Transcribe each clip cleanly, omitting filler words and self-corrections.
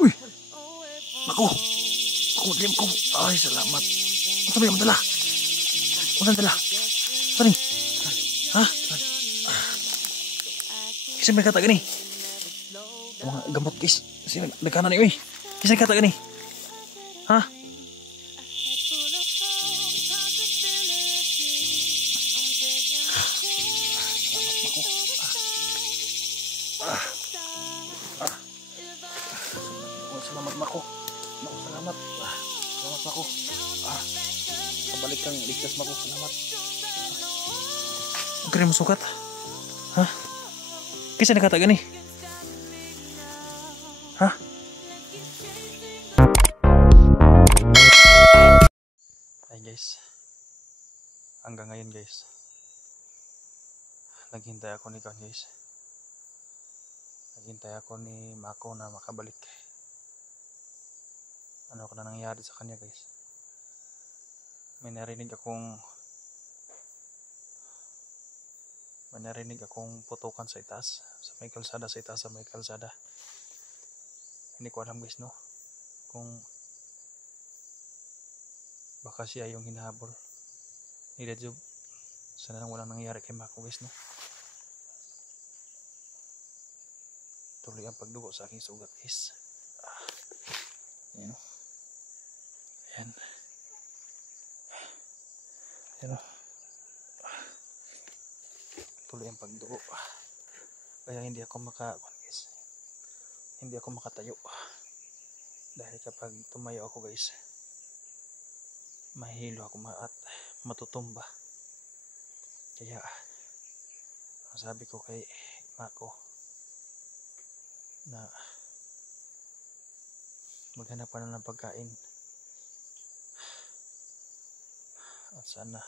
Uy! Naku! Naku, diyan ko. Ay, salamat. Masa ba yung dala? Masa dala? Saan? Ha? Kasi may kata gani. Mga gamot guys. Kasi nagkana na yun eh. Kasi may kata gani. Ha? Salamat mako. Salamat. Salamat mako. Kabalik kang ligtas mako. Salamat. Ang kaya mo sukat? Ha? Kasi nakata gani. Ha? Ay guys. Hanggang ngayon guys. Naghintay ako ni Kon guys. Naghintay ako ni Mako na makabalik. Ano ko na nangyari sa kanya guys. May narinig akong putukan sa itaas. Sa may kalsada, sa itaas sa may kalsada. Hindi ko alam guys no. Kung baka siya yung hinahabol ni Redjob. Sana lang walang nangyari kay Mako guys no. Tuloy ang pagdugo sa aking sugat guys. Ayan o. Ayan. Ayan o. Tuloy ang pagdugo. Kaya hindi ako hindi ako makatayo. Dahil kapag tumayo ako guys, mahilo ako at matutumba. Kaya ang sabi ko kay Mako na maghanap pa na ng pagkain at sana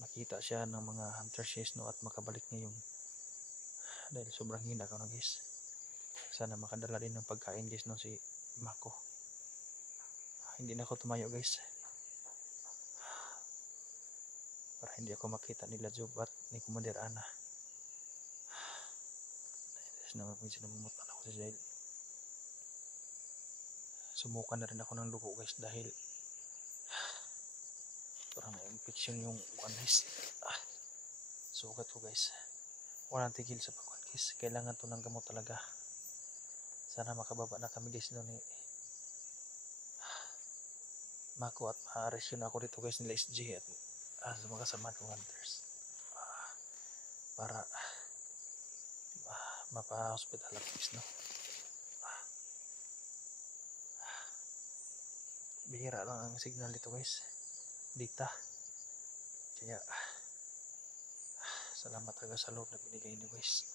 makita siya ng mga hunters guys no, at makabalik ngayon dahil sobrang hina ko na guys. Sana makadala din ng pagkain guys no si Mako. Hindi na ako tumayo guys para hindi ako makita nila Job at ni Commander Ana. Sinamumutan ako sa dahil sumukan na rin ako ng dugo guys dahil parang may infection yung guys. Sugat ko guys. Walang tigil sa pagkuhan guys. Kailangan to ng gamot talaga. Sana makababa na kami guys doon ni Mako at ma-arrest yun ako dito guys nila SG at sa mga kasama kong hunters para mapa-hospital ako guys no. Bihira lang ang signal dito guys. Dita. Kaya salamat talaga sa loob na binigay niyo guys.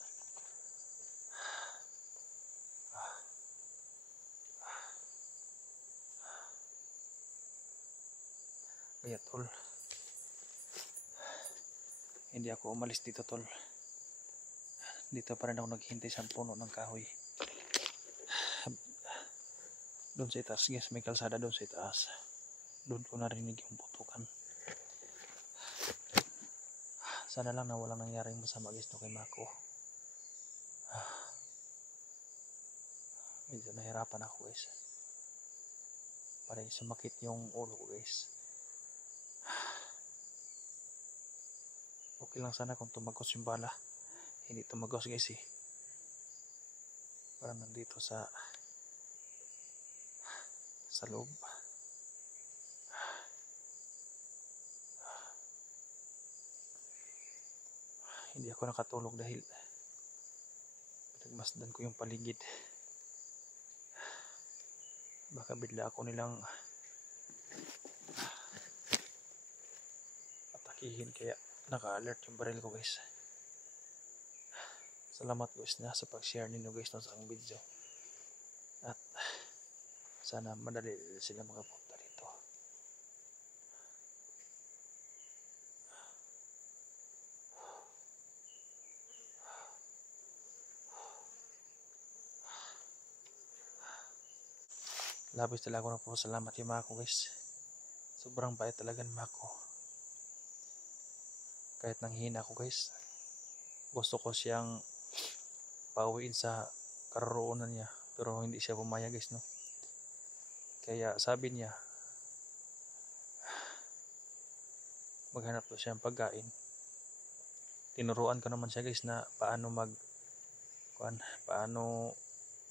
Kaya tol, hindi ako umalis dito tol. Dito pa rin ako naghihintay sa puno ng kahoy. Doon sa itaas guys, may kalsada doon sa itaas. Doon ko narinig yung putukan. Sana lang na walang nangyaring masama guys no kay Mako. Medyo nahirapan ako guys. Parang sumakit yung ulo ko guys. Okay lang sana kung tumagos yung bala. Hindi tumagos guys eh. Parang nandito sa loob. Hindi ako nakatulog dahil pinagmasdan ko yung paligid. Baka bigla ako nilang atakihin kaya naka-alert yung baril ko guys. Salamat guys na sa pag-share ninyo guys sa ang video. At sana madali sila makapunta dito. Labis talaga ako na po salamat yung Mako guys. Sobrang bait talaga ng Mako. Kahit nanghina ako guys, gusto ko siyang pauwiin sa karoroonan niya, pero hindi siya pumayag guys, no. Kaya sabi niya maghanap daw siya ng pagkain. Tinuruan ko naman siya guys na paano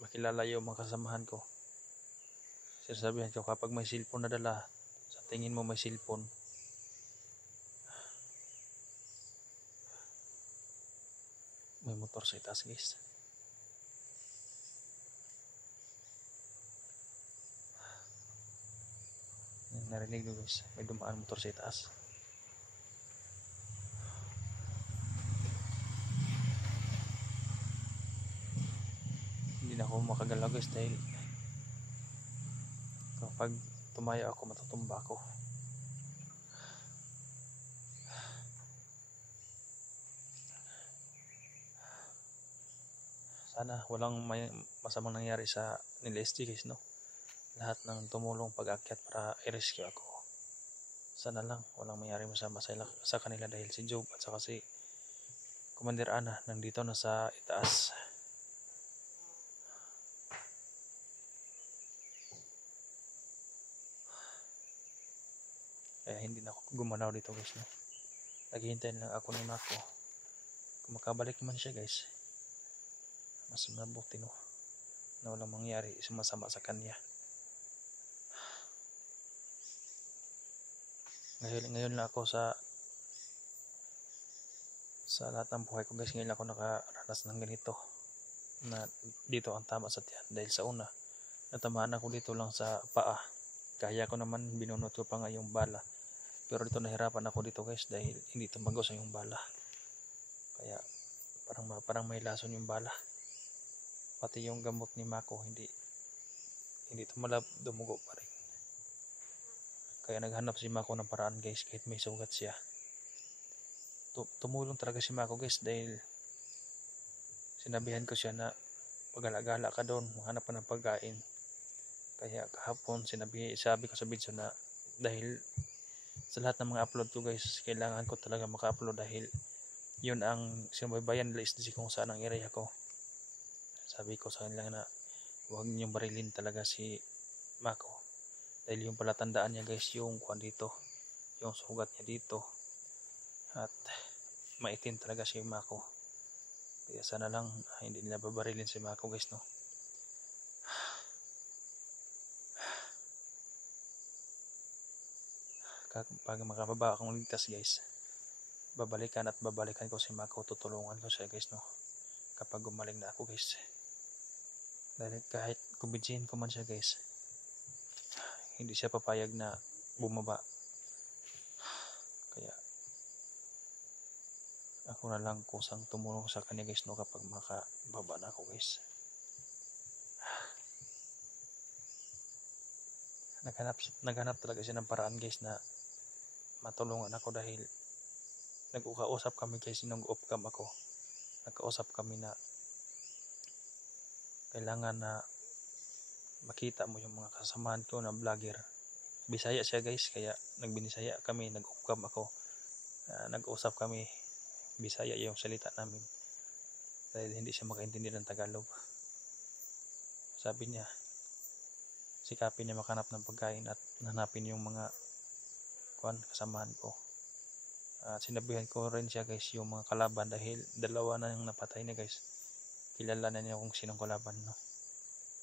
makilala yung mga kasamahan ko. Sinasabihan ko kapag may cellphone na dala, sa tingin mo may cellphone, may motor sa itaas guys. Narinig nyo guys, may dumaan motor sa itaas. Hindi na ako makagalaw guys dahil kapag tumaya ako matutumba ako. Sana walang masamang nangyari sa nila SG guys, no. Lahat ng tumulong pag-akyat para i-rescue ako. Sana lang walang mangyari masama sa kanila dahil si Job at saka si Commander Ana nandito na sa itaas. Kaya hindi na ako gumanaw dito guys, no. Naghihintay lang ako ni Mako. Kung makabalik man siya guys, mas mabuti, no, na walang mangyari sumasama sa kanya. Ngayon lang ako sa lahat ng buhay ko guys, ngayon lang ako nakaranas ng ganito, na dito ang tama sa tiyan. Dahil sa una, natamaan ako dito lang sa paa. Kaya ko naman, binunot ko pa nga yung bala. Pero dito nahirapan ako dito guys dahil hindi tumagos yung bala. Kaya parang may lason yung bala. Pati yung gamot ni Mako hindi tumalab, dumugo pa rin. Kaya naghanap si Mako ng paraan guys kahit may sugat siya. Tumulong talaga si Mako guys dahil sinabihan ko siya na pag-alagala ka doon, maghanap ka ng pagkain. Kaya kahapon sabi ko sa video na dahil sa lahat ng mga upload ko guys, kailangan ko talaga maka-upload dahil yun ang sinubaybayan nila SG kung saan ang area ko. Sabi ko sa kanila na huwag niyong barilin talaga si Mako. Dahil yung palatandaan niya guys, yung kuwan dito, yung sugat niya dito, at maitim talaga si Mako. Kaya sana lang hindi nila babarilin si Mako guys, no. Kapag makababa akong ligtas guys, babalikan ko si Mako, tutulungan ko siya guys, no, kapag gumaling na ako guys. Dahil kahit kumbinsihin ko man siya guys, hindi siya papayag na bumaba. Kaya ako na lang kusang tumulong sa kanya guys, no, kapag makababa na ako guys. Naghanap talaga siya ng paraan guys na matulungan ako dahil nag-ukausap kami guys nung off-cam ako. Nagkausap kami na kailangan na makita mo yung mga kasamahan ko na vlogger. Bisaya siya guys, kaya nagbinisaya kami, nag-off-cam ako. Nag-usap kami, Bisaya yung salita namin dahil hindi siya makaintindi ng Tagalog. Sabi niya, sikapin niya makanap ng pagkain at hanapin yung mga kasamahan ko. Sinabihan ko rin siya guys yung mga kalaban dahil dalawa na yung napatay niya guys. Kilala na niya kung sinong kalaban, no.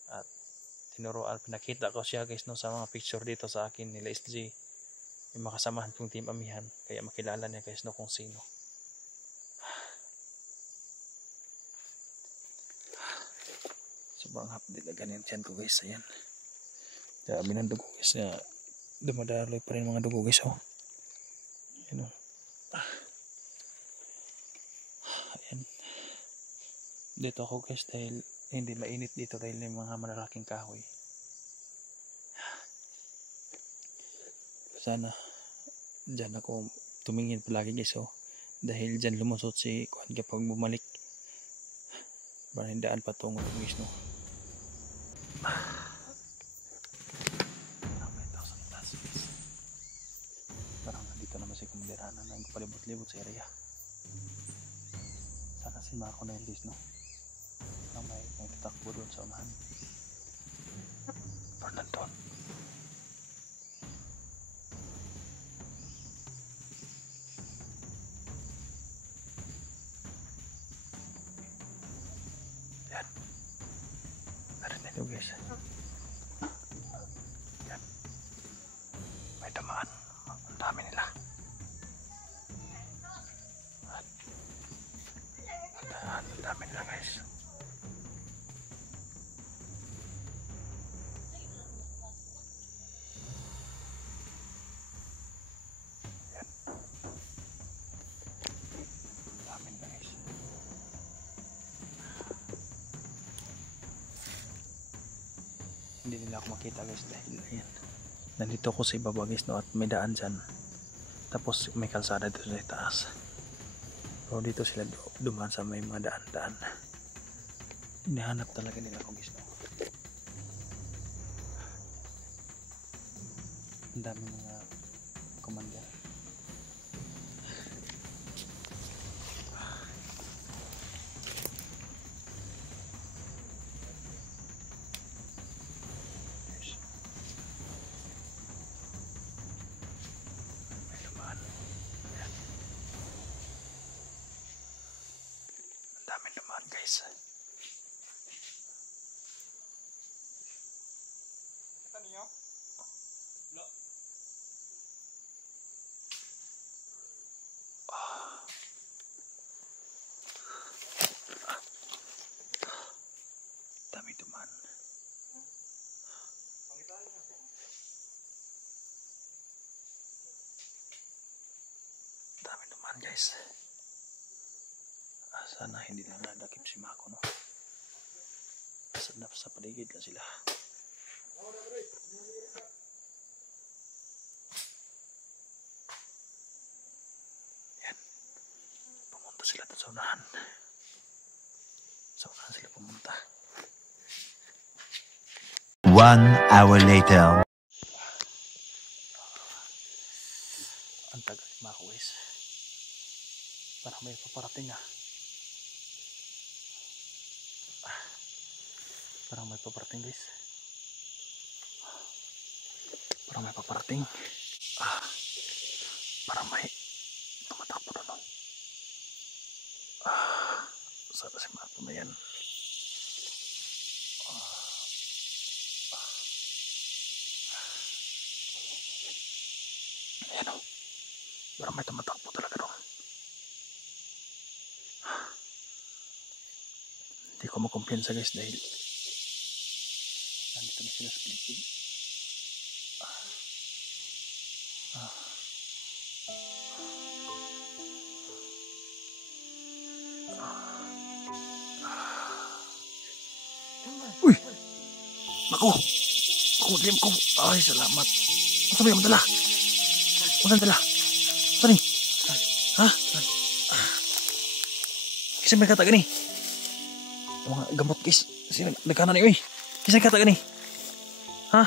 At pinakita ko siya guys, no, sa mga picture dito sa akin nila SG, yung makasamahan kong team Amihan, kaya makilala niya guys, no, kung sino. Sobrang hapdi na ganyan tiyan ko guys, ayan. Dami ng dugo guys, na dumadaloy pa rin mga dugo guys, oh. Ayan, oh. Ayan. Dito ako guys dahil hindi mainit dito dahil may mga malalaking kahoy. Sana dyan ako tumingin palagi guys, oh. Dahil dyan lumusot si Kuan kapag bumalik. Barindaan patungo guys, no. Parang nandito naman si Commander Ana na nagpalibot-libot sa area. Sana si Mako na yun guys, no. May tatakbo Ito guys. Yan. May tamaan. Ang dami nila. Ang dami nila guys. Yan. Ang dami nila guys. Hindi nila ako makita guys dahil ayan. Nandito ako sa ibaba guys no, at may daan dyan. Tapos may kalsada dito sa taas. So dito sila dumaan sa may mga daan-daan. Hinahanap talaga nila ako guys no. Ang dami mga commander. Dami naman guys. Kita niyo? Lo. Dami naman. Dami naman guys. Sana hindi na nadakip si Mako no. Sa paligid lang sila. Yan. Pumunta sila doon sa unahan. Sa unahan sila pumunta. 1 hour later. Ang tagal ni Mako guys. Parang may paparating ah. Parang may paparating guys. Parang may paparating. Parang may tumatakbo na no. Sana si Mato na yan. Ayan o. Parang may tumatakbo talaga no. Hindi ko makumpiyansa guys dahil nandito na sila sa paligid. Uy! Naku! Kulim ko! Ay, salamat! Masa ba yung madala? Masa dala? Saan ni? Ha? Kasi may kata gani? Mga gamot guys. Kasi nagkanan niyo eh. Kasi may kata gani? Ha?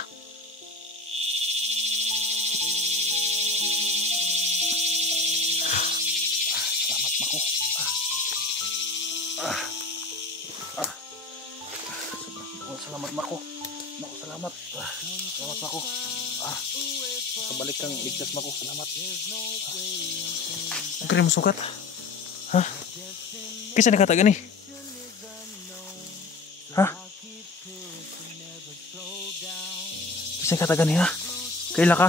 Salamat Mako. Salamat Mako. Mako salamat. Salamat Mako. Kabalik kang ligtas Mako. Salamat. Ang kaya mo sukat? Ha? Kasi nakata gani? Ha? Kasi nakata gani ha? Kaila ka?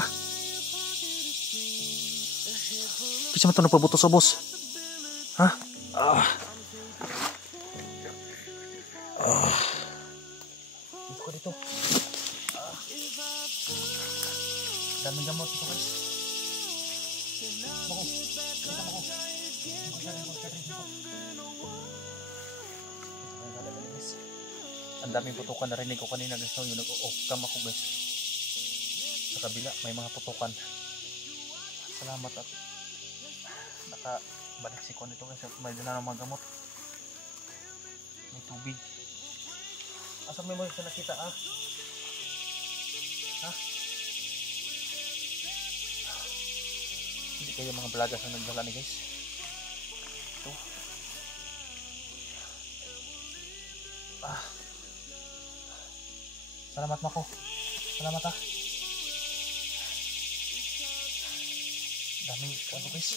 Kasi mo ito nagpabuto sa boss? Ha? Dito ka dito. Daming gamot dito guys. Mako. Dito Mako. Ang daming putukan na rinig ko kanina guys. Yung nag-off cam ako guys. Sa kabila may mga putukan. Salamat at nakabalik si Kon dito guys. May dala ng mga gamot. May tubig. Asa may mga siya nakita ha? Hindi kayo mga vloggers na nagdala ni guys. Ito. Salamat Mako. Salamat ha. Dami ano guys.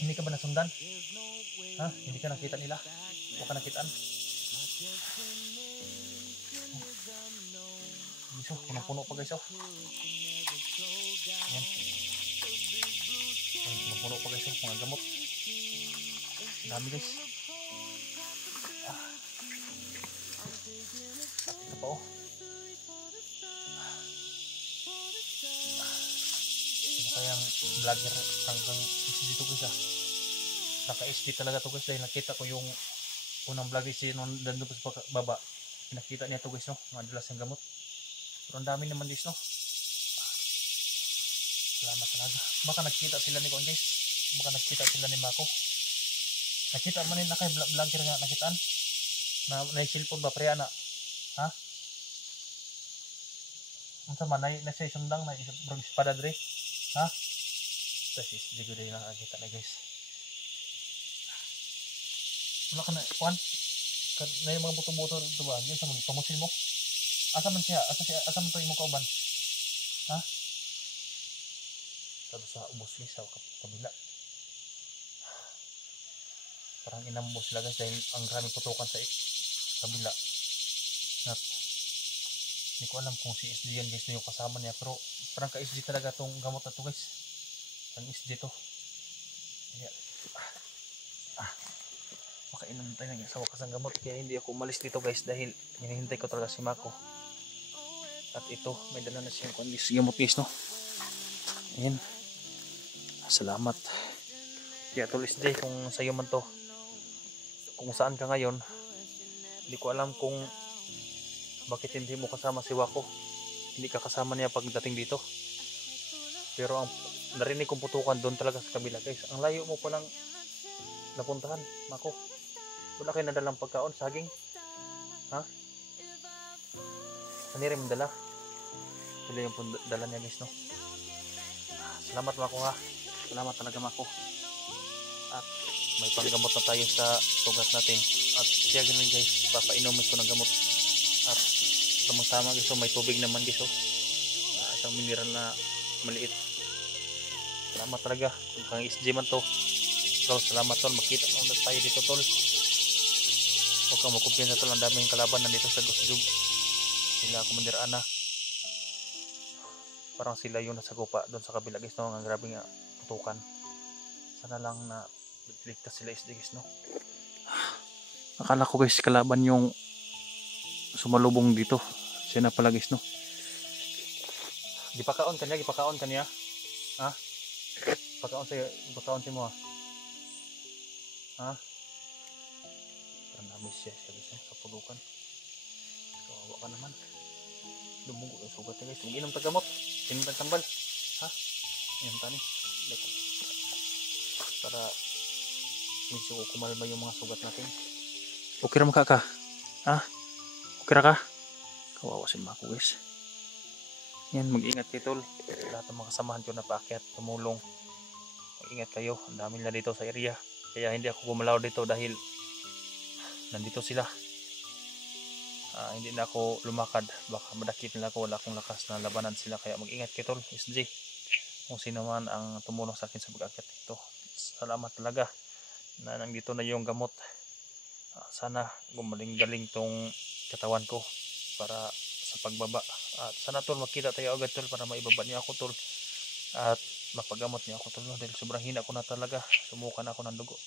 Hindi ka ba nasundan? Ha? Hindi ka nakita nila? Huwag ka nakitaan? Guys, oh, punong-puno pa guys, oh. Ayan. Ayan, punong-puno pa guys, oh, mga gamot. Ang dami guys. Ito pa, oh. Ano kayang vlogger hanggang SD to guys, ah. Naka-SD talaga to guys, dahil nakita ko yung unang vlog is nung nandun sa baba. Nakita niya to guys, no? Madalas ang gamot. Pero ang dami naman guys, no? Salamat talaga. Baka nagkita sila ni Kuan guys. Baka nagkita sila ni Mako. Nakita man nila kay vlogger nga nakitaan. Na cellphone ba pre ana? Ha? Unsa man na say sundang na isang espada dre? Ha? Tas is di ko din nakakita na guys. Wala ka na Kuan. Na yung mga buto-buto dito ba? Yung sa mga pamusil mo? Asa man siya? Asa man to yung kauban? Ha? Sabi sa ubos sa kabila. Parang inambos sila guys dahil ang maraming putukan sa kabila. At hindi ko alam kung si SD yan guys na yung kasama niya. Pero parang ka-SD talaga tong gamot na to guys. Ang SD to. Kaya, makainom tayo ng sa wakas ng gamot. Kaya hindi ako umalis dito guys dahil hinihintay ko talaga si Mako. At ito, may dala na siyang gamot guys, no? Ayan. Salamat. Kaya tulis day kung sa'yo man to. Kung saan ka ngayon, hindi ko alam kung bakit hindi mo kasama si Wako. Hindi ka kasama niya pagdating dito. Pero ang narinig kong putukan doon talaga sa kabila guys. Ang layo mo palang napuntahan, Mako. Wala kayo nadalang pagkaon, saging? Ha? Ano rin yung dala? Sila yung dala niya guys, no? Salamat Mako ha. Salamat talaga Mako. At may panggamot na tayo sa sugat natin. At siya ganun guys, papainumin ko ng gamot. At tamang-tama guys, may tubig naman guys, oh. Isang mineral na maliit. Salamat talaga. Kung kang SG man to. So, salamat tol. Makita na ulit tayo dito tol. Huwag kang makumpiyan tol. Ang daming kalaban nandito sa Gusjub. Sila Commander Ana. Parang sila yung nasa gupa doon sa kabila guys, no? Ang grabe nga putukan. Sana lang na ligtas sila SD guys, no? Akala ko guys kalaban yung sumalubong dito. Siya na pala guys, no? Gipakaon kanya. Ha? Gipakaon siya mo ha? Ha? Parang namis siya guys, no? Sa putukan. Kawawa ka naman. Lumugo yung sugat niya guys. Mag-inom tagamot. Inom tambal. Ha? Yan tani. Para medyo kumalma yung mga sugat natin. Okay ra ka? Ha? Okay ra ka? Kawawa si Mako guys. Yan, mag-ingat kayo tol. Lahat ng mga kasamahan ko na paakyat, tumulong. Mag-ingat kayo. Ang dami na dito sa area. Kaya hindi ako gumalaw dito dahil nandito sila. Hindi na ako lumakad, baka madakip nila ako, wala akong lakas na labanan sila. Kaya mag-ingat kayo tol, SG, kung sino man ang tumulong sa akin sa pag-akyat dito. Salamat talaga na nandito na yung gamot. Sana gumaling-galing tong katawan ko para sa pagbaba. At sana tol makita tayo agad tol para maibaba niya ako tol. At mapagamot niya ako tol, no? Dahil sobrang hina ko na talaga. Sumukan ako ng dugo.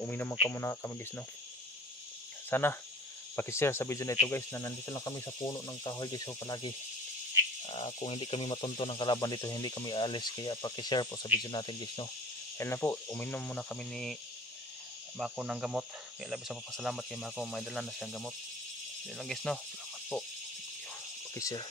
Uminom ka muna kami guys, no? Sana pakishare sa video na ito guys, na nandito lang kami sa puno ng kahoy guys, so palagi kung hindi kami matunto ng kalaban dito, hindi kami aalis. Kaya pakishare po sa video natin guys, no? Kaya na po, uminom muna kami ni Mako ng gamot. Kaya labis ang papasalamat kay Mako, may dala na siyang gamot. Yan lang guys, no? Salamat po. Pakishare.